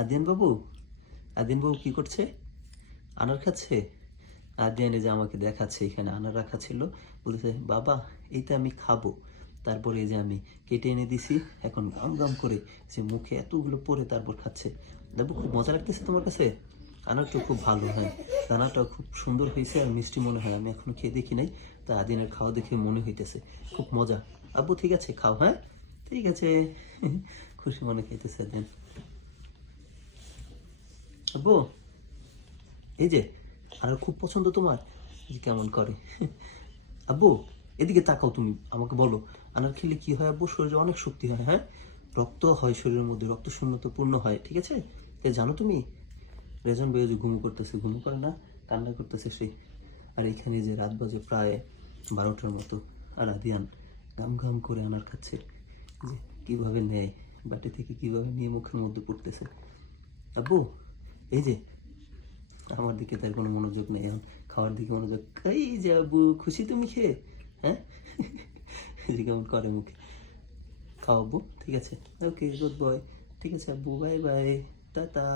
আদিয়ান বাবু, আদিয়ান বাবু কি করছে? আনার খাচ্ছে? আদিয়ান এই যে আমাকে দেখাচ্ছে, এখানে আনার রাখা ছিল, বলতেছে বাবা এইটা আমি খাবো। তারপরে এই যে আমি কেটে এনে দিছি, এখন গাম গাম করে যে মুখে এতগুলো পরে তারপর খাচ্ছে। দেখো খুব মজা লাগতেছে তোমার কাছে? আনারটা খুব ভালো, হ্যাঁ, দানাটাও খুব সুন্দর হয়েছে আর মিষ্টি মনে হয়। আমি এখনো খেয়ে দেখি নাই, তা আদিনের খাওয়া দেখে মনে হইতেছে খুব মজা। আব্বু ঠিক আছে, খাও, হ্যাঁ ঠিক আছে। খুশি মনে খাইতেছে আদিন। আব্বু এই যে আর খুব পছন্দ তোমার, যে কেমন করে। আব্বু এদিকে তাকাও, তুমি আমাকে বলো আনার খেলে কি হয় আব্বু? শরীরে অনেক শক্তি হয়, হ্যাঁ, রক্ত হয় শরীরের মধ্যে, রক্ত শূন্যতা পূর্ণ হয়, ঠিক আছে? এ জানো তুমি? রেজন ভাই যে ঘুমু করতেছে, ঘুমু করে না, কান্না করতেছে সে। আর এখানে যে রাত বাজে প্রায় 12টার মতো, আর আদিয়ান ঘাম ঘাম করে আনার খাচ্ছে, যে কিভাবে নেয় বাটি থেকে, কিভাবে নিয়ে মুখের মধ্যে পড়তেছে। আব্বু এই যে আমার দিকে তার কোনো মনোযোগ নেই, এখন খাওয়ার দিকে মনোযোগ। এই যে আব্বু খুশি তুমি খেয়ে? হ্যাঁ। যে কেমন করে মুখে। খাও আব্বু, ঠিক আছে, ওকে গুড বয়, ঠিক আছে আব্বু, বাই বাই, টাটা।